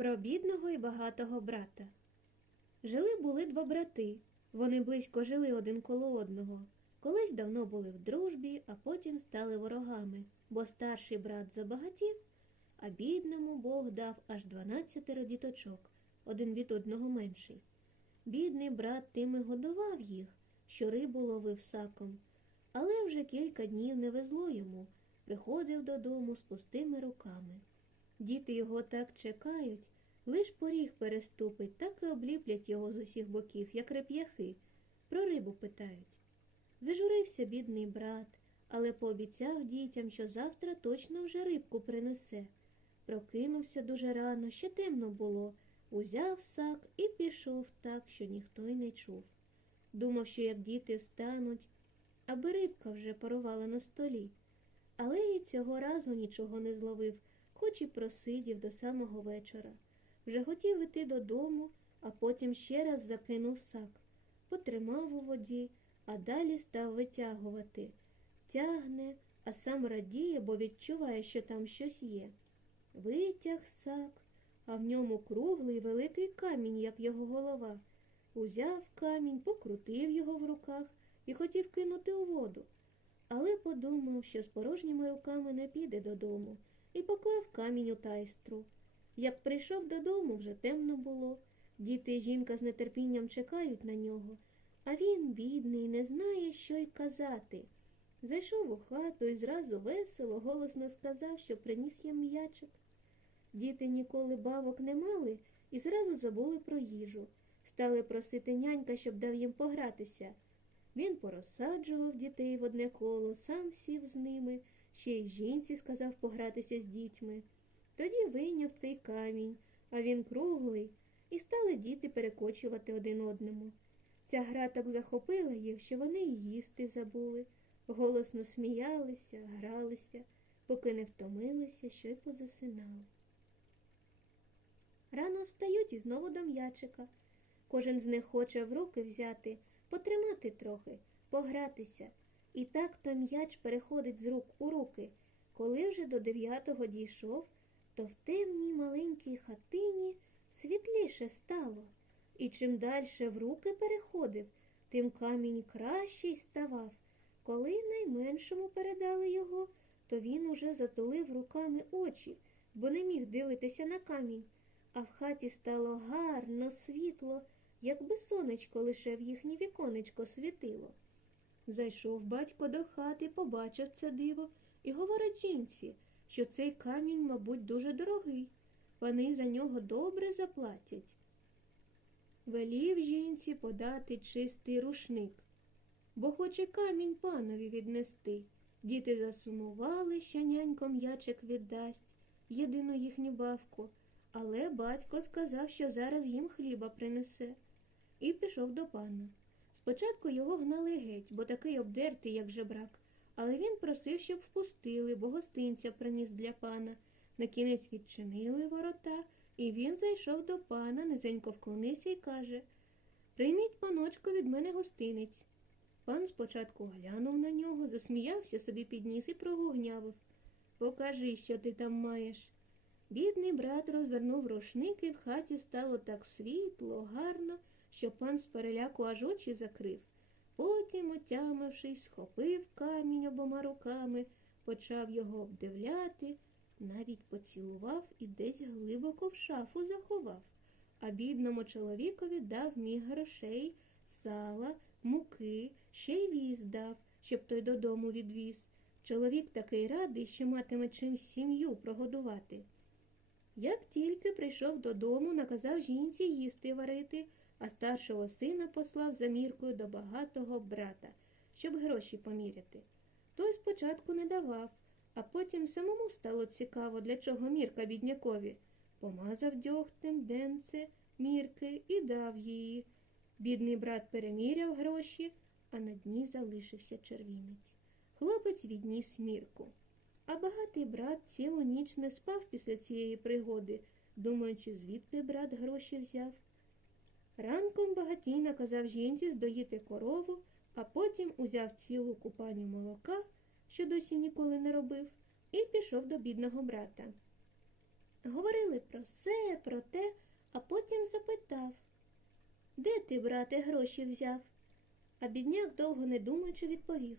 Про бідного і багатого брата. Жили були два брати. Вони близько жили один коло одного. Колись давно були в дружбі, а потім стали ворогами, бо старший брат забагатів, а бідному Бог дав аж дванадцятеро діточок, один від одного менший. Бідний брат тим і годував їх, що рибу ловив саком. Але вже кілька днів не везло йому, приходив додому з пустими руками. Діти його так чекають, лиш поріг переступить, так і обліплять його з усіх боків, як реп'яхи. Про рибу питають. Зажурився бідний брат, але пообіцяв дітям, що завтра точно вже рибку принесе. Прокинувся дуже рано, ще темно було, узяв сак і пішов так, що ніхто й не чув. Думав, що як діти встануть, аби рибка вже парувала на столі. Але і цього разу нічого не зловив, хоч і просидів до самого вечора. Вже хотів іти додому, а потім ще раз закинув сак, потримав у воді, а далі став витягувати. Тягне, а сам радіє, бо відчуває, що там щось є. Витяг сак, а в ньому круглий великий камінь, як його голова. Узяв камінь, покрутив його в руках і хотів кинути у воду. Але подумав, що з порожніми руками не піде додому, і поклав камінь у тайстру. Як прийшов додому, вже темно було. Діти і жінка з нетерпінням чекають на нього, а він, бідний, не знає, що й казати. Зайшов у хату і зразу весело, голосно сказав, що приніс їм м'ячик. Діти ніколи бавок не мали і зразу забули про їжу. Стали просити нянька, щоб дав їм погратися. Він порозсаджував дітей в одне коло, сам сів з ними, ще й жінці сказав погратися з дітьми. Тоді вийняв цей камінь, а він круглий, і стали діти перекочувати один одному. Ця гра так захопила їх, що вони й їсти забули, голосно сміялися, гралися, поки не втомилися, що й позасинали. Рано встають і знову до м'ячика. Кожен з них хоче в руки взяти, потримати трохи, погратися. І так то м'яч переходить з рук у руки. Коли вже до дев'ятого дійшов, то в темній маленькій хатині світліше стало. І чим дальше в руки переходив, тим камінь кращий ставав. Коли найменшому передали його, то він уже затулив руками очі, бо не міг дивитися на камінь. А в хаті стало гарно, світло, якби сонечко лише в їхнє віконечко світило. Зайшов батько до хати, побачив це диво і говорить жінці, що цей камінь, мабуть, дуже дорогий. Вони за нього добре заплатять. Велів жінці подати чистий рушник, бо хоче камінь панові віднести. Діти засумували, що нянько м'ячик віддасть, єдину їхню бавку, але батько сказав, що зараз їм хліба принесе, і пішов до пана. Спочатку його гнали геть, бо такий обдертий, як жебрак, але він просив, щоб впустили, бо гостинця приніс для пана. На кінець відчинили ворота, і він зайшов до пана, низенько вклонився і каже Прийміть, паночко, від мене гостинець. Пан спочатку глянув на нього, засміявся собі підніс і прогугнявив. Покажи, що ти там маєш. Бідний брат розвернув рушник, і в хаті стало так світло, гарно, що пан з переляку аж очі закрив. Потім, отямившись, схопив камінь обома руками, почав його обдивляти, навіть поцілував і десь глибоко в шафу заховав, а бідному чоловікові дав міг грошей, сала, муки, ще й віз дав, щоб той додому відвіз. Чоловік такий радий, що матиме чим сім'ю прогодувати. Як тільки прийшов додому, наказав жінці їсти варити, а старшого сина послав за міркою до багатого брата, щоб гроші поміряти. Той спочатку не давав, а потім самому стало цікаво, для чого мірка біднякові. Помазав дьогтем денце мірки і дав її. Бідний брат переміряв гроші, а на дні залишився червінець. Хлопець відніс мірку. А багатий брат цілу ніч не спав після цієї пригоди, думаючи, звідки брат гроші взяв. Ранком багатій наказав жінці здоїти корову, а потім узяв цілу купаню молока, що досі ніколи не робив, і пішов до бідного брата. Говорили про все, про те, а потім запитав Де ти, брате, гроші взяв? А бідняк, довго не думаючи, відповів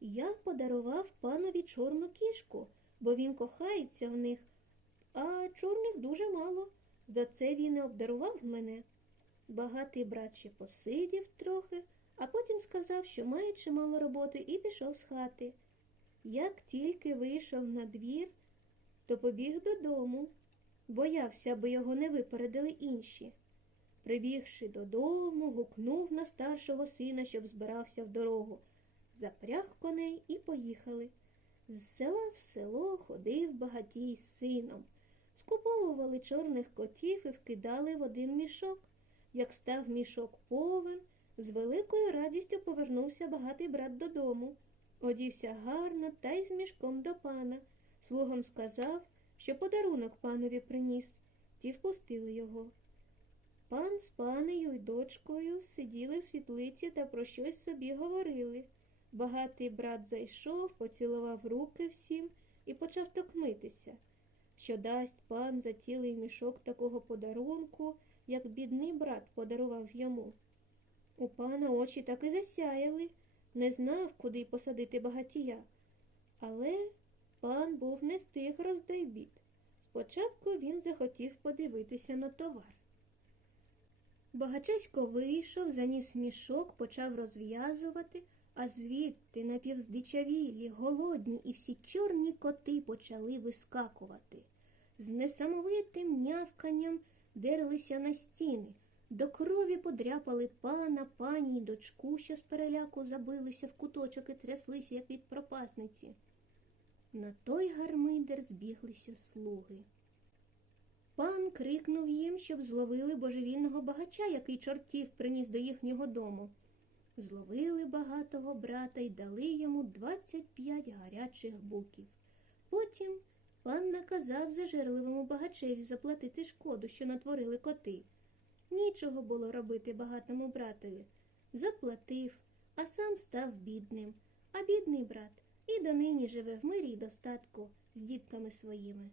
Я подарував панові чорну кішку, бо він кохається в них, а чорних дуже мало. За це він і обдарував мене. Багатий брат ще посидів трохи, а потім сказав, що має чимало роботи, і пішов з хати. Як тільки вийшов на двір, то побіг додому. Боявся, аби його не випередили інші. Прибігши додому, гукнув на старшого сина, щоб збирався в дорогу. Запряг коней і поїхали. З села в село ходив багатій з сином. Скуповували чорних котів і вкидали в один мішок. Як став мішок повен, з великою радістю повернувся багатий брат додому. Одівся гарно та й з мішком до пана. Слугам сказав, що подарунок панові приніс. Ті впустили його. Пан з панею й дочкою сиділи в світлиці та про щось собі говорили. Багатий брат зайшов, поцілував руки всім і почав токмитися, що дасть пан за цілий мішок такого подарунку, як бідний брат подарував йому. У пана очі так і засяяли, не знав, куди посадити багатія. Але пан був не з тих роздайбіт. Спочатку він захотів подивитися на товар. Багачесько вийшов, заніс мішок, почав розв'язувати, а звідти напівздичавілі, голодні і всі чорні коти почали вискакувати. З несамовитим нявканням дерлися на стіни, до крові подряпали пана, пані й дочку, що з переляку забилися в куточок і тряслися, як від пропасниці. На той гармидер збіглися слуги. Пан крикнув їм, щоб зловили божевільного багача, який чортів приніс до їхнього дому. Зловили багатого брата й дали йому двадцять п'ять гарячих буків. Потім пан наказав зажерливому багачеві заплатити шкоду, що натворили коти. Нічого було робити багатому братові. Заплатив, а сам став бідним. А бідний брат і донині живе в мирі достатку з дітками своїми.